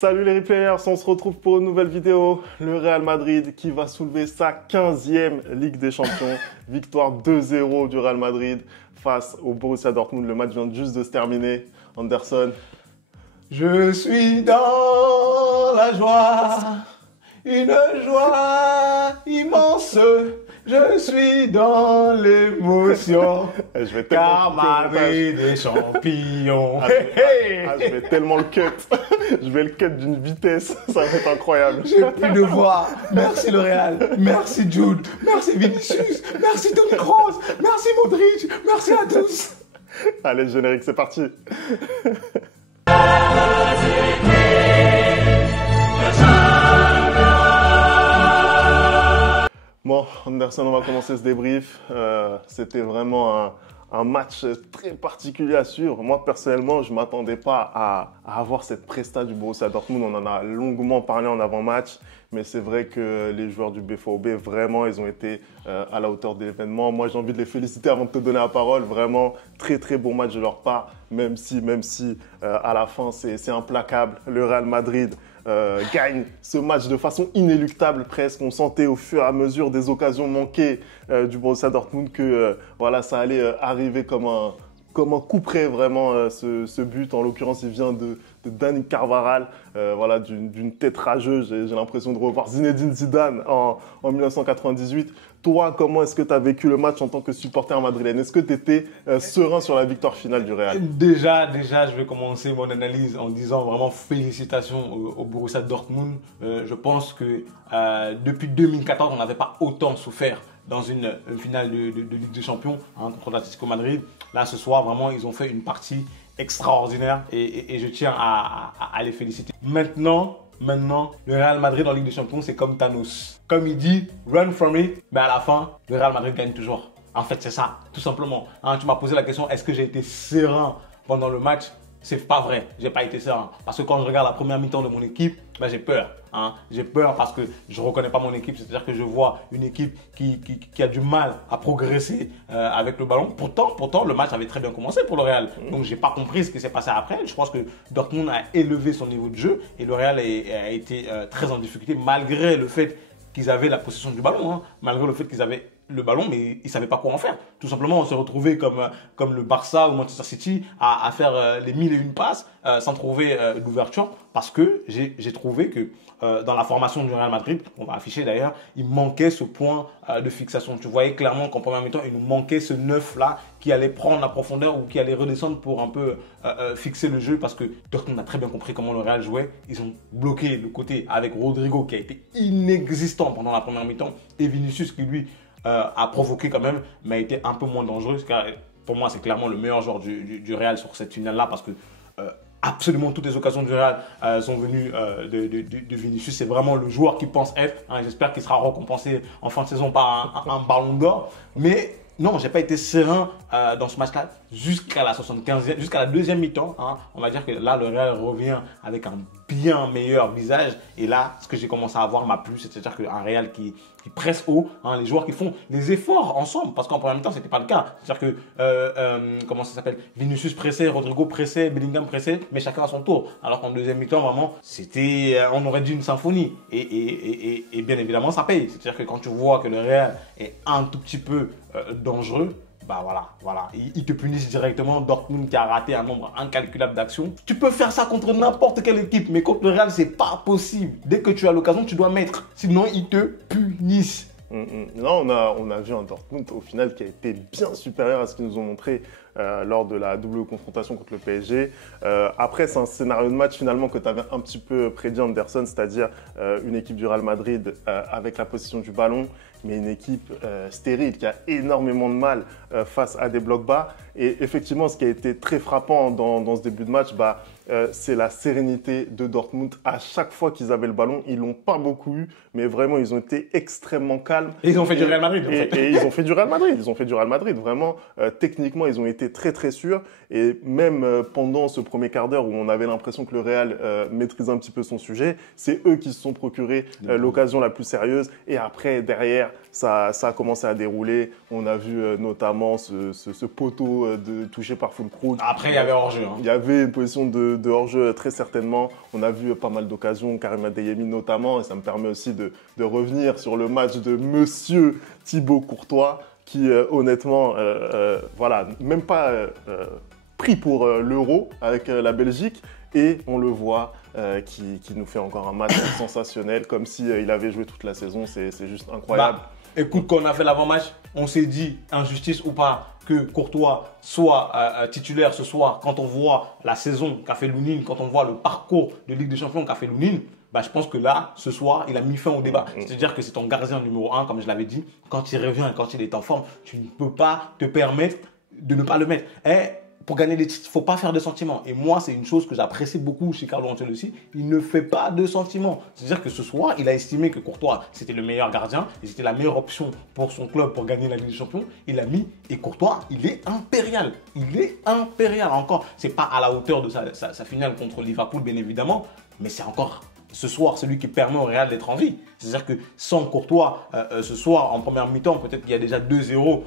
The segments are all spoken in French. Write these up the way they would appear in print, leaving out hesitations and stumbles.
Salut les replayers, on se retrouve pour une nouvelle vidéo. Le Real Madrid qui va soulever sa 15e Ligue des Champions. Victoire 2-0 du Real Madrid face au Borussia Dortmund. Le match vient juste de se terminer. Anderson. Je suis dans la joie, une joie immense. Je suis dans l'émotion, car Madrid est champion. Je vais tellement le cut. Je vais le cut d'une vitesse, ça va être incroyable. J'ai plus de voix. Merci le Real, merci Jude, merci Vinicius, merci Toni Kroos, merci Modric, merci à tous. Allez, générique, c'est parti. Bon, Anderson, on va commencer ce débrief. C'était vraiment un match très particulier à suivre. Moi, personnellement, je ne m'attendais pas à avoir cette presta du Borussia Dortmund. On en a longuement parlé en avant-match, mais c'est vrai que les joueurs du BVB, vraiment, ils ont été à la hauteur de l'événement. Moi, j'ai envie de les féliciter avant de te donner la parole. Vraiment, très, très bon match de leur part, même si à la fin, c'est implacable. Le Real Madrid gagne ce match de façon inéluctable presque. On sentait au fur et à mesure des occasions manquées du Borussia Dortmund que voilà, ça allait arriver comme un coup près vraiment ce but. En l'occurrence, il vient de Dani Carvajal, voilà, d'une tête rageuse. J'ai l'impression de revoir Zinedine Zidane en 1998. Toi, comment est-ce que tu as vécu le match en tant que supporter madrilène? Est-ce que tu étais serein sur la victoire finale du Real? Déjà, je vais commencer mon analyse en disant vraiment félicitations au Borussia Dortmund. Je pense que depuis 2014, on n'avait pas autant souffert dans une finale de Ligue des Champions contre l'Atlético Madrid. Là, ce soir, vraiment, ils ont fait une partie extraordinaire et je tiens à les féliciter. Maintenant, le Real Madrid en Ligue des Champions, c'est comme Thanos. Comme il dit, run from it, mais à la fin, le Real Madrid gagne toujours. En fait, c'est ça, tout simplement. Tu m'as posé la question, est-ce que j'ai été serein pendant le match? C'est pas vrai, j'ai pas été serein. Parce que quand je regarde la première mi-temps de mon équipe, j'ai peur. J'ai peur parce que je ne reconnais pas mon équipe. C'est-à-dire que je vois une équipe qui a du mal à progresser avec le ballon. Pourtant, le match avait très bien commencé pour le Real. Donc, je n'ai pas compris ce qui s'est passé après. Je pense que Dortmund a élevé son niveau de jeu et le Real a été très en difficulté malgré le fait qu'ils avaient la possession du ballon. Malgré le fait qu'ils avaient le ballon, mais ils ne savaient pas quoi en faire. Tout simplement, on s'est retrouvé comme le Barça ou Manchester City à faire les 1001 passes sans trouver d'ouverture parce que j'ai trouvé que dans la formation du Real Madrid, on va afficher d'ailleurs, il manquait ce point de fixation. Tu voyais clairement qu'en première mi-temps, il nous manquait ce neuf-là qui allait prendre la profondeur ou qui allait redescendre pour un peu fixer le jeu parce que Dortmund a très bien compris comment le Real jouait. Ils ont bloqué le côté avec Rodrigo qui a été inexistant pendant la première mi-temps et Vinicius qui lui a provoqué quand même, mais a été un peu moins dangereux. Car pour moi, c'est clairement le meilleur joueur du Real sur cette finale-là parce que absolument toutes les occasions du Real sont venues de Vinicius. C'est vraiment le joueur qui pense être. J'espère qu'il sera récompensé en fin de saison par un ballon d'or. Mais non, j'ai pas été serein dans ce match-là jusqu'à la 75e, jusqu'à la deuxième mi-temps. On va dire que là, le Real revient avec un bien meilleur visage. Et là, ce que j'ai commencé à voir m'a plu. C'est-à-dire qu'un Real qui presse haut, les joueurs qui font des efforts ensemble. Parce qu'en première mi-temps, c'était pas le cas. C'est-à-dire que, comment ça s'appelle, Vinicius pressait, Rodrigo pressait, Bellingham pressait, mais chacun à son tour. Alors qu'en deuxième mi-temps, vraiment, c'était, on aurait dit une symphonie. Et bien évidemment, ça paye. C'est-à-dire que quand tu vois que le Real est un tout petit peu dangereux, bah voilà. Ils te punissent directement. Dortmund qui a raté un nombre incalculable d'actions. Tu peux faire ça contre n'importe quelle équipe, mais contre le Real, c'est pas possible. Dès que tu as l'occasion, tu dois mettre. Sinon, ils te punissent. Là, on a vu un Dortmund au final qui a été bien supérieur à ce qu'ils nous ont montré lors de la double confrontation contre le PSG. Après, c'est un scénario de match finalement que tu avais un petit peu prédit, Anderson, c'est-à-dire une équipe du Real Madrid avec la possession du ballon, mais une équipe stérile qui a énormément de mal face à des blocs bas. Et effectivement, ce qui a été très frappant dans ce début de match, c'est la sérénité de Dortmund. À chaque fois qu'ils avaient le ballon, ils l'ont pas beaucoup eu, mais vraiment, ils ont été extrêmement calmes. Et ils ont fait du Real Madrid, en fait. Et ils ont fait du Real Madrid. Ils ont fait du Real Madrid. Vraiment, techniquement, ils ont été très, très sûrs. Et même pendant ce premier quart d'heure où on avait l'impression que le Real maîtrisait un petit peu son sujet, c'est eux qui se sont procuré l'occasion la plus sérieuse. Et après, derrière, ça a commencé à dérouler. On a vu notamment ce poteau touché par Füllkrug. Après, il y avait hors-jeu. Il y avait une position de de hors-jeu très certainement. On a vu pas mal d'occasions, Karim Adeyemi notamment, et ça me permet aussi de revenir sur le match de Monsieur Thibaut Courtois qui honnêtement, voilà, même pas pris pour l'Euro avec la Belgique, et on le voit qui nous fait encore un match sensationnel, comme s'il avait joué toute la saison. C'est juste incroyable. Écoute, quand on a fait l'avant-match, on s'est dit, injustice ou pas, que Courtois soit titulaire ce soir. Quand on voit la saison qu'a fait Lounine, quand on voit le parcours de Ligue des Champions qu'a fait Lounine, je pense que là, ce soir, il a mis fin au débat. C'est-à-dire que c'est ton gardien numéro 1, comme je l'avais dit. Quand il revient, quand il est en forme, tu ne peux pas te permettre de ne pas le mettre. Pour gagner des titres, il ne faut pas faire de sentiments. Et moi, c'est une chose que j'apprécie beaucoup chez Carlo Ancelotti. Il ne fait pas de sentiments. C'est-à-dire que ce soir, il a estimé que Courtois, c'était le meilleur gardien et c'était la meilleure option pour son club pour gagner la Ligue des Champions. Il l'a mis et Courtois, il est impérial. Il est impérial encore. Ce n'est pas à la hauteur de sa finale contre Liverpool, bien évidemment, mais c'est encore ce soir celui qui permet au Real d'être en vie. C'est-à-dire que sans Courtois, ce soir, en première mi-temps, peut-être qu'il y a déjà 2-0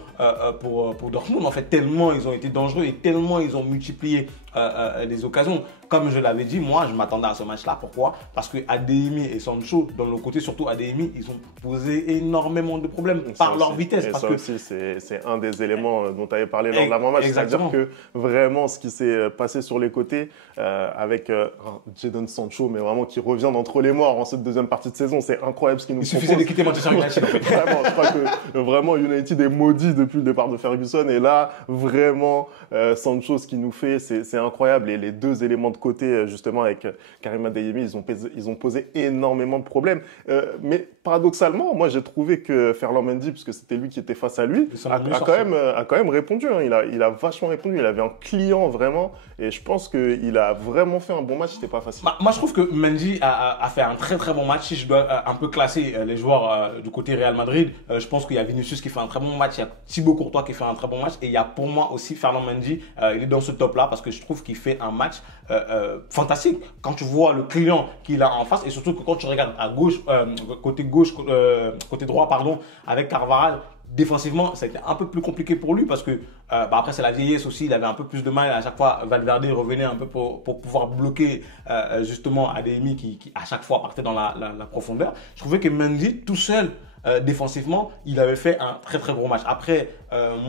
pour Dortmund. En fait, tellement ils ont été dangereux et tellement ils ont multiplié les occasions. Comme je l'avais dit, moi, je m'attendais à ce match-là. Pourquoi? Parce que Adeyemi et Sancho, dans le côté surtout Adeyemi, ils ont posé énormément de problèmes par leur vitesse. Et parce ça que aussi, c'est un des éléments dont tu avais parlé lors de l'avant-match. C'est-à-dire que vraiment, ce qui s'est passé sur les côtés avec Jadon Sancho, mais vraiment qui revient d'entre les morts en cette deuxième partie de saison, c'est incroyable ce qu'il nous propose. Il suffisait de quitter Manchester United. Vraiment, je crois que vraiment United est maudit depuis le départ de Ferguson. Et là, vraiment, Sancho, ce qu'il nous fait, c'est incroyable. Et les deux éléments de côté, justement, avec Karim Adeyemi, ils ont posé énormément de problèmes. Mais paradoxalement, moi, j'ai trouvé que Ferland Mendy, puisque c'était lui qui était face à lui, a quand même répondu. Hein. Il a vachement répondu. Il avait un client, vraiment. Et je pense qu'il a vraiment fait un bon match. C'était pas facile. Moi, je trouve que Mendy a fait un très très bon match. Si je dois un peu classer les joueurs du côté Real Madrid, je pense qu'il y a Vinicius qui fait un très bon match, il y a Thibaut Courtois qui fait un très bon match et il y a pour moi aussi Ferland Mendy, il est dans ce top là parce que je trouve qu'il fait un match fantastique. Quand tu vois le client qu'il a en face et surtout que quand tu regardes à gauche, côté droit pardon, avec Carvajal, défensivement, ça a été un peu plus compliqué pour lui parce que après c'est la vieillesse aussi, il avait un peu plus de mal à chaque fois. Valverde revenait un peu pour pouvoir bloquer justement Adeyemi qui à chaque fois partait dans la profondeur. Je trouvais que Mendy tout seul défensivement, il avait fait un très très gros match. Après,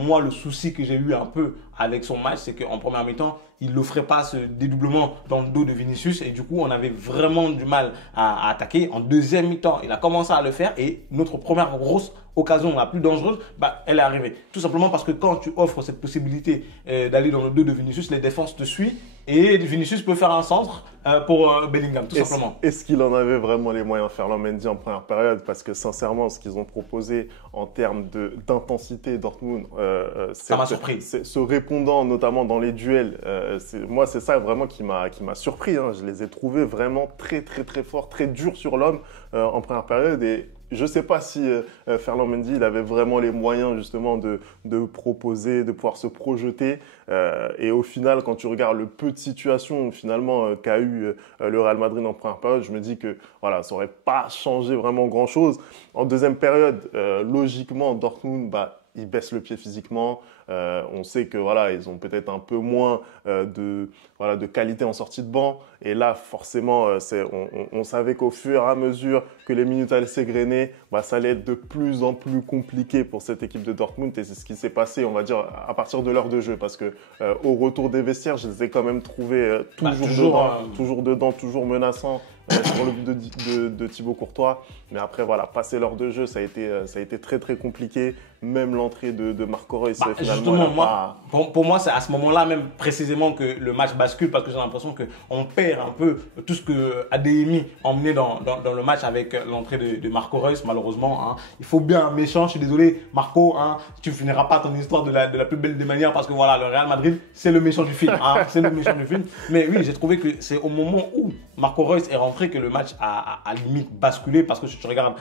moi le souci que j'ai eu un peu avec son match, c'est qu'en première mi-temps, il n'offrait pas ce dédoublement dans le dos de Vinicius et du coup, on avait vraiment du mal à attaquer. En deuxième mi-temps, il a commencé à le faire et notre première grosse occasion la plus dangereuse, elle est arrivée. Tout simplement parce que quand tu offres cette possibilité d'aller dans le dos de Vinicius, les défenses te suivent et Vinicius peut faire un centre pour Bellingham, tout simplement. Est-ce qu'il en avait vraiment les moyens, Ferland Mendy, en première période? Parce que sincèrement, ce qu'ils ont proposé en termes d'intensité, Dortmund, ça m'a surpris. Se répondant notamment dans les duels, moi c'est ça vraiment qui m'a surpris. Hein. Je les ai trouvés vraiment très très très forts, très durs sur l'homme en première période et je ne sais pas si Ferland Mendy il avait vraiment les moyens justement de proposer, de pouvoir se projeter. Et au final, quand tu regardes le peu de situations finalement qu'a eu le Real Madrid en première période, je me dis que voilà, ça n'aurait pas changé vraiment grand-chose. En deuxième période, logiquement, Dortmund, ils baissent le pied physiquement. On sait que voilà, ils ont peut-être un peu moins de qualité en sortie de banc. Et là, forcément, on savait qu'au fur et à mesure que les minutes allaient s'égrener, ça allait être de plus en plus compliqué pour cette équipe de Dortmund. Et c'est ce qui s'est passé, on va dire, à partir de l'heure de jeu. Parce que au retour des vestiaires, je les ai quand même trouvés toujours dedans, toujours menaçants. Sur le but de Thibaut Courtois, mais après voilà, passer l'heure de jeu, ça a été très très compliqué. Même l'entrée de Marco Reus, finalement. Pour moi, c'est à ce moment-là même précisément que le match bascule parce que j'ai l'impression qu'on perd un peu tout ce que Adeyemi emmenait dans le match avec l'entrée de Marco Reus, malheureusement. Hein. Il faut bien un méchant, je suis désolé, Marco, hein, tu ne finiras pas ton histoire de la plus belle des manières parce que voilà, le Real Madrid, c'est le méchant du film. Hein, c'est le méchant du film. Mais oui, j'ai trouvé que c'est au moment où Marco Reus est rentré que le match a limite basculé parce que si tu regardes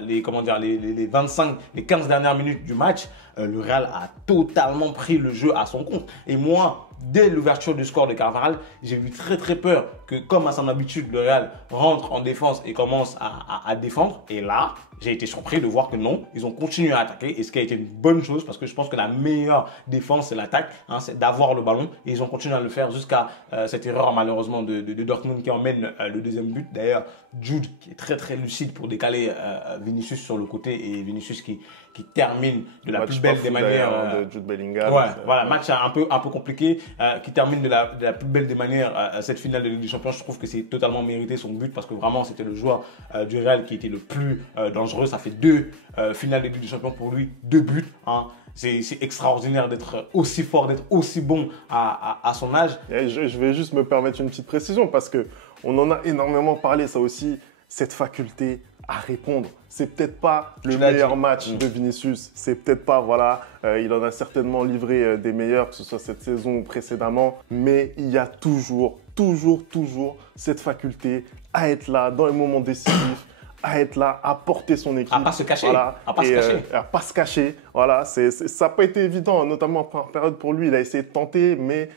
les 25, les 15 dernières minutes du match, le Real a totalement pris le jeu à son compte. Et moi, dès l'ouverture du score de Carvajal, j'ai eu très très peur que, comme à son habitude, le Real rentre en défense et commence à défendre. Et là, j'ai été surpris de voir que non, ils ont continué à attaquer, et ce qui a été une bonne chose parce que je pense que la meilleure défense, c'est l'attaque, hein, c'est d'avoir le ballon, et ils ont continué à le faire jusqu'à cette erreur malheureusement de Dortmund qui emmène le deuxième but. D'ailleurs, Jude qui est très très lucide pour décaler Vinicius sur le côté, et Vinicius qui termine de la plus belle des manières. De Jude Bellingham. Ouais, voilà, match un peu compliqué, qui termine de la plus belle des manières cette finale de Ligue des Champions. Je trouve que c'est totalement mérité son but parce que vraiment c'était le joueur du Real qui était le plus dangereux. Ça fait 2 finales de Ligue des Champions pour lui, 2 buts. Hein. C'est extraordinaire d'être aussi fort, d'être aussi bon à son âge. Et je vais juste me permettre une petite précision parce qu'on en a énormément parlé, ça aussi, cette faculté à répondre. C'est peut-être pas le meilleur match de Vinicius, c'est peut-être pas, voilà, il en a certainement livré des meilleurs, que ce soit cette saison ou précédemment, mais il y a toujours cette faculté à être là dans les moments décisifs, à être là, à porter son équipe. À pas se cacher. Voilà. À pas se cacher. À pas se cacher. Voilà. Ça n'a pas été évident, notamment par période pour lui. Il a essayé de tenter, mais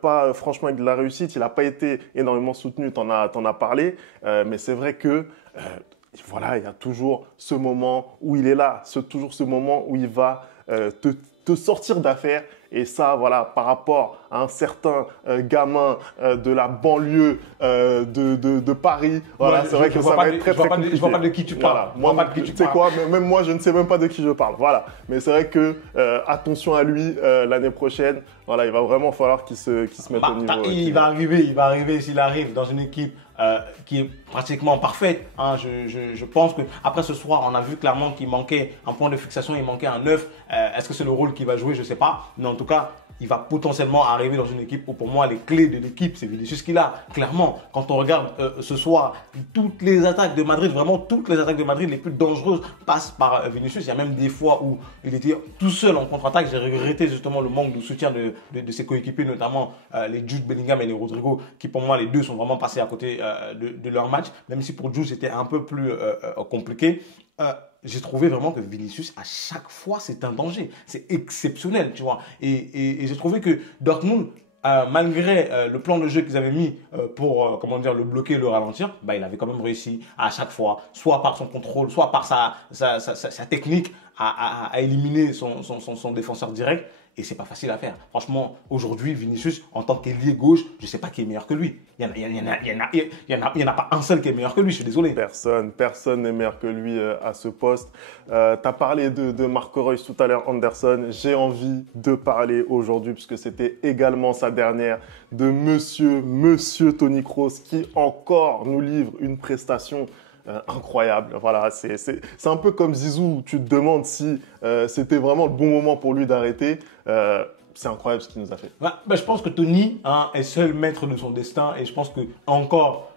pas franchement avec de la réussite. Il n'a pas été énormément soutenu, t'en as parlé. Mais c'est vrai que voilà, il y a toujours ce moment où il est là, toujours ce moment où il va te sortir d'affaire. Et ça, voilà, par rapport à un certain gamin de la banlieue de Paris, voilà, c'est vrai que ça va être très compliqué. Je vois pas de qui tu parles. Voilà. Tu sais quoi, même moi, je ne sais même pas de qui je parle. Voilà. Mais c'est vrai que attention à lui l'année prochaine. Voilà, il va vraiment falloir qu'il se mette au niveau. Il va arriver s'il arrive dans une équipe qui est pratiquement parfaite. Hein. Je pense que après ce soir, on a vu clairement qu'il manquait un point de fixation, il manquait un 9. Est-ce que c'est le rôle qu'il va jouer? Je ne sais pas. Mais en tout cas, il va potentiellement arriver dans une équipe où, pour moi, les clés de l'équipe, c'est Vinicius qu'il a. Clairement, quand on regarde ce soir, toutes les attaques de Madrid, vraiment toutes les attaques de Madrid les plus dangereuses passent par Vinicius. Il y a même des fois où il était tout seul en contre-attaque. J'ai regretté justement le manque de soutien de ses coéquipiers, notamment les Jude Bellingham et les Rodrigo, qui pour moi, les deux sont vraiment passés à côté de leur match. Même si pour Jude, c'était un peu plus compliqué. J'ai trouvé vraiment que Vinicius, à chaque fois, c'est un danger. C'est exceptionnel, tu vois. Et j'ai trouvé que Dortmund, malgré le plan de jeu qu'ils avaient mis pour le bloquer, le ralentir, bah, il avait quand même réussi à chaque fois, soit par son contrôle, soit par sa technique, à éliminer son défenseur direct. Et c'est pas facile à faire. Franchement, aujourd'hui, Vinicius, en tant qu'ailier gauche, je sais pas qui est meilleur que lui. Il y en a pas un seul qui est meilleur que lui, je suis désolé. Personne n'est meilleur que lui à ce poste. Tu as parlé de Marco Reus tout à l'heure, Anderson. J'ai envie de parler aujourd'hui, puisque c'était également sa dernière, de monsieur Toni Kroos, qui encore nous livre une prestation incroyable. Voilà, c'est un peu comme Zizou, où tu te demandes si c'était vraiment le bon moment pour lui d'arrêter. C'est incroyable ce qu'il nous a fait. Je pense que Toni est seul maître de son destin, et je pense que encore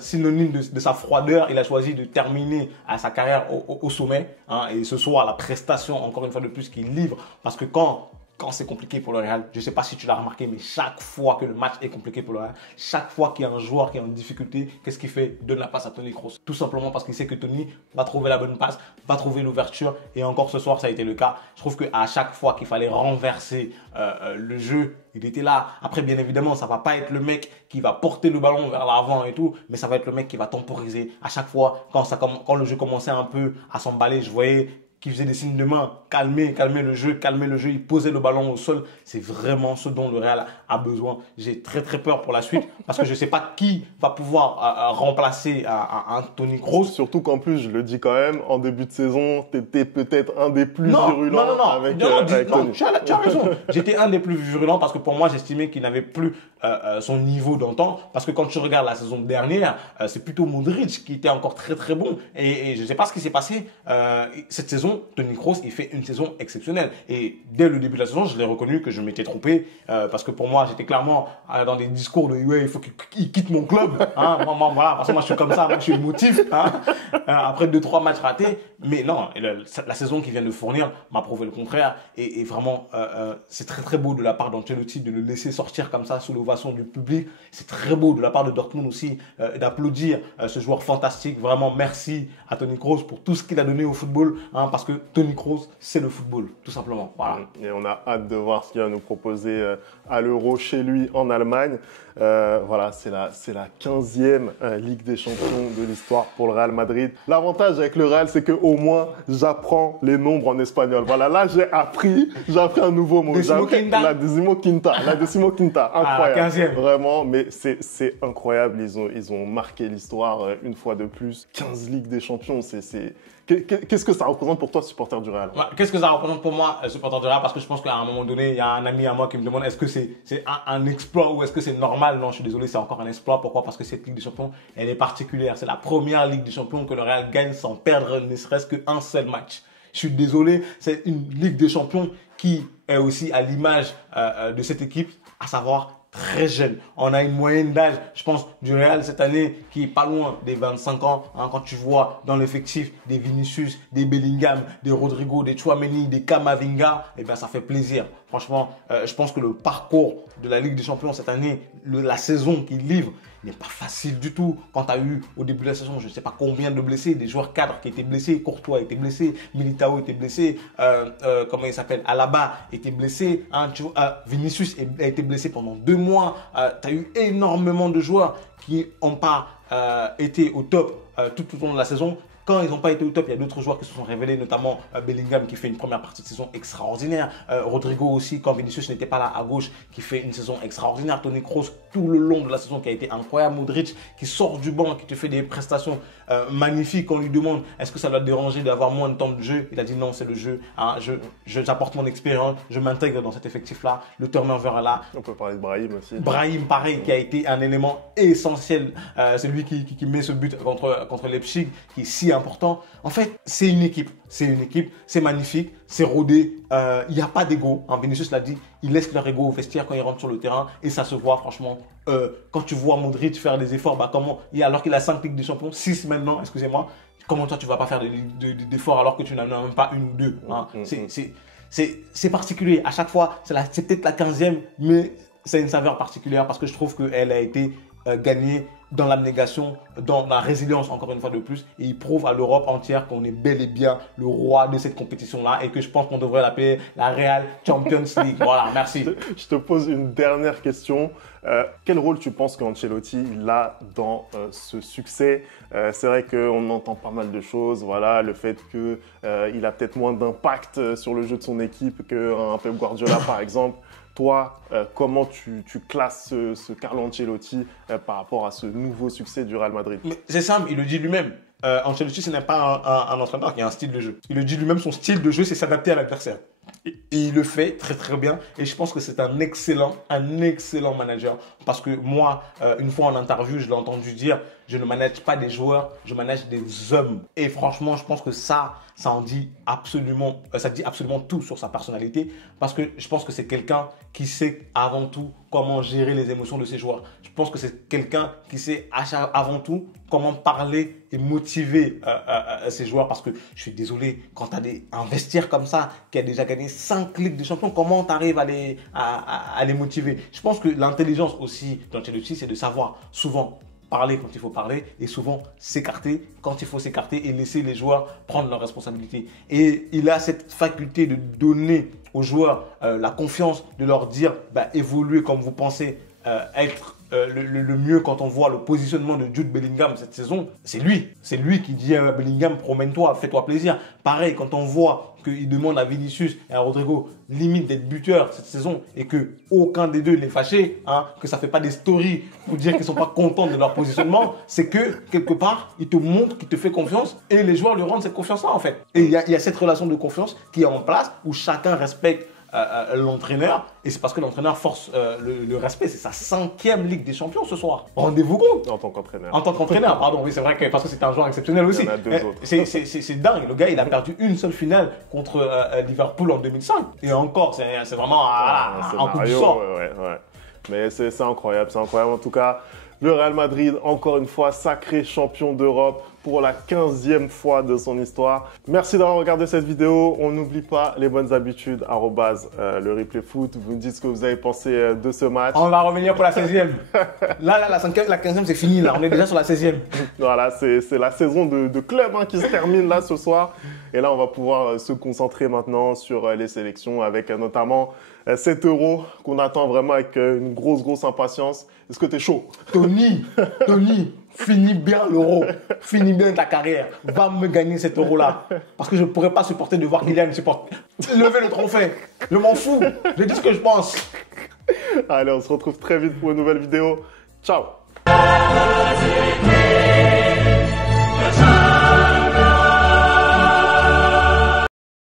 synonyme de sa froideur, il a choisi de terminer sa carrière au sommet. Et ce soir, la prestation, encore une fois de plus, qu'il livre, parce que quand c'est compliqué pour le Real, je ne sais pas si tu l'as remarqué, mais chaque fois que le match est compliqué pour le Real, chaque fois qu'il y a un joueur qui est en difficulté, qu'est-ce qu'il fait? Donne la passe à Toni Kroos. Tout simplement parce qu'il sait que Toni va trouver la bonne passe, va trouver l'ouverture. Et encore ce soir, ça a été le cas. Je trouve qu'à chaque fois qu'il fallait renverser le jeu, il était là. Après, bien évidemment, ça ne va pas être le mec qui va porter le ballon vers l'avant et tout, mais ça va être le mec qui va temporiser. À chaque fois, quand le jeu commençait un peu à s'emballer, je voyais qui faisait des signes de main, calmer le jeu, il posait le ballon au sol. C'est vraiment ce dont le Real a besoin. J'ai très très peur pour la suite parce que je ne sais pas qui va pouvoir remplacer un Toni Kroos. Surtout qu'en plus, je le dis quand même, en début de saison, tu étais peut-être un des plus virulents avec Toni. Tu as raison. J'étais un des plus virulents parce que pour moi, j'estimais qu'il n'avait plus son niveau d'antan. Parce que quand tu regardes la saison dernière, c'est plutôt Modric qui était encore très très bon. Et je ne sais pas ce qui s'est passé cette saison. Toni Kroos, il fait une saison exceptionnelle. Et dès le début de la saison, je l'ai reconnu que je m'étais trompé parce que pour moi, j'étais clairement dans des discours de il faut qu'il quitte mon club. Voilà, parce que moi, je suis comme ça, moi, je suis émotif. Après 2-3 matchs ratés. Mais non, la saison qu'il vient de fournir m'a prouvé le contraire. Et vraiment, c'est très très beau de la part d'Ancelotti de le laisser sortir comme ça sous l'ovation du public. C'est très beau de la part de Dortmund aussi d'applaudir ce joueur fantastique. Vraiment, merci à Toni Kroos pour tout ce qu'il a donné au football. Parce parce que Toni Kroos, c'est le football, tout simplement. Voilà. Et on a hâte de voir ce qu'il va nous proposer à l'Euro chez lui en Allemagne. Voilà, c'est la 15e Ligue des Champions de l'histoire pour le Real Madrid. L'avantage avec le Real, c'est qu'au moins, j'apprends les nombres en espagnol. Voilà, là, j'ai appris un nouveau mot. La Decimo Quinta. Incroyable. 15e. Vraiment, mais c'est incroyable. Ils ont marqué l'histoire une fois de plus. 15 Ligues des Champions, Qu'est-ce que ça représente pour toi, supporter du Real? Qu'est-ce que ça représente pour moi, supporter du Real? Parce que je pense qu'à un moment donné, il y a un ami à moi qui me demande est-ce que c'est un exploit ou est-ce que c'est normal? Non, je suis désolé, c'est encore un exploit. Pourquoi? Parce que cette Ligue des Champions, elle est particulière. C'est la première Ligue des Champions que le Real gagne sans perdre ne serait-ce qu'un seul match. Je suis désolé, c'est une Ligue des Champions qui est aussi à l'image de cette équipe, à savoir très jeune. On a une moyenne d'âge, je pense, du Real cette année qui est pas loin des 25 ans. Hein, quand tu vois dans l'effectif des Vinicius, des Bellingham, des Rodrigo, des Tchouaméni, des Camavinga, eh bien, ça fait plaisir. Franchement, je pense que le parcours de la Ligue des Champions cette année, la saison qu'ils livrent, n'est pas facile du tout. Quand tu as eu au début de la saison, je ne sais pas combien de blessés, des joueurs cadres qui étaient blessés, Courtois était blessé, Militao était blessé, comment il s'appelle, Alaba était blessé, hein, Vinicius a été blessé pendant 2 mois. Tu as eu énormément de joueurs qui n'ont pas été au top tout au long de la saison. Quand ils n'ont pas été au top, il y a d'autres joueurs qui se sont révélés, notamment Bellingham qui fait une première partie de saison extraordinaire. Rodrigo aussi, quand Vinicius n'était pas là à gauche, qui fait une saison extraordinaire. Toni Kroos tout le long de la saison qui a été incroyable. Modric qui sort du banc, qui te fait des prestations magnifiques. On lui demande est-ce que ça doit te déranger d'avoir moins de temps de jeu. Il a dit non, c'est le jeu. Hein, j'apporte mon expérience, je m'intègre dans cet effectif-là. Le turnover est là. On peut parler de Brahim aussi. Brahim, pareil, qui a été un élément essentiel. C'est lui qui met ce but contre Leipzig, qui est si important. En fait, c'est une équipe. C'est magnifique, c'est rodé. Il n'y a pas d'ego. Hein, Vinicius l'a dit, il laisse leur ego au vestiaire quand il rentre sur le terrain et ça se voit franchement. Quand tu vois Modric faire des efforts, alors qu'il a 5 Ligues des Champions, 6 maintenant, excusez-moi, comment toi tu ne vas pas faire d'efforts alors que tu n'en as même pas une ou deux, hein? C'est particulier. À chaque fois, c'est peut-être la 15e, mais c'est une saveur particulière parce que je trouve qu'elle a été gagnée dans l'abnégation, dans la résilience encore une fois de plus, et il prouve à l'Europe entière qu'on est bel et bien le roi de cette compétition-là et que je pense qu'on devrait l'appeler la Real Champions League. Voilà, merci. Je te pose une dernière question. Quel rôle tu penses qu'Ancelotti a dans ce succès? C'est vrai qu'on entend pas mal de choses, voilà, le fait qu'il a peut-être moins d'impact sur le jeu de son équipe qu'un Pep Guardiola par exemple. Toi, comment tu classes ce Carlo Ancelotti par rapport à ce nouveau succès du Real Madrid? C'est simple, il le dit lui-même. Ancelotti, ce n'est pas un entraîneur qui a un style de jeu. Il le dit lui-même, son style de jeu, c'est s'adapter à l'adversaire. Et il le fait très très bien. Et je pense que c'est un excellent manager. Parce que moi, une fois en interview, je l'ai entendu dire, je ne manage pas des joueurs, je manage des hommes. Et franchement, je pense que ça dit absolument tout sur sa personnalité. Parce que je pense que c'est quelqu'un qui sait avant tout comment gérer les émotions de ses joueurs. Je pense que c'est quelqu'un qui sait avant tout comment parler et motiver ses joueurs. Parce que je suis désolé, quand tu as un vestiaire comme ça, qui a déjà gagné 5 Ligues des Champions, comment tu arrives à les motiver? Je pense que l'intelligence aussi d'Ancelotti, c'est de savoir souvent parler quand il faut parler et souvent s'écarter quand il faut s'écarter et laisser les joueurs prendre leurs responsabilités. Et il a cette faculté de donner aux joueurs la confiance, de leur dire évoluez comme vous pensez être le mieux. Quand on voit le positionnement de Jude Bellingham cette saison, c'est lui qui dit à Bellingham promène-toi, fais-toi plaisir. Pareil, quand on voit qu'il demande à Vinicius et à Rodrigo limite d'être buteur cette saison et que aucun des deux n'est fâché, hein, que ça fait pas des stories pour dire qu'ils sont pas contents de leur positionnement, c'est que quelque part il te montre qu'il te fait confiance et les joueurs lui rendent cette confiance-là en fait. Et il y a cette relation de confiance qui est en place où chacun respecte l'entraîneur et c'est parce que l'entraîneur force le respect. C'est sa 5e Ligue des Champions ce soir. Rendez-vous compte. En tant qu'entraîneur. En tant qu'entraîneur, pardon. Oui, c'est vrai que parce que c'était un joueur exceptionnel aussi. Il y en a 2 autres. C'est dingue. Le gars, il a perdu une seule finale contre Liverpool en 2005. Et encore, c'est vraiment un coup de sort. Ouais. Mais c'est incroyable, c'est incroyable. En tout cas, Le Real Madrid, encore une fois, sacré champion d'Europe pour la 15e fois de son histoire. Merci d'avoir regardé cette vidéo. On n'oublie pas les bonnes habitudes, le replay foot. Vous me dites ce que vous avez pensé de ce match. On va revenir pour la 16e. Là, la 15e, c'est fini. Là. On est déjà sur la 16e. Voilà, c'est la saison de club qui se termine là ce soir. Et là, on va pouvoir se concentrer maintenant sur les sélections avec notamment cet Euro qu'on attend vraiment avec une grosse impatience. Est-ce que tu es chaud? Tony, finis bien l'Euro. Finis bien ta carrière. Va me gagner cet Euro-là. Parce que je ne pourrais pas supporter de voir Kylian supporter. Lever le trophée. Je m'en fous. Je dis ce que je pense. Allez, on se retrouve très vite pour une nouvelle vidéo. Ciao!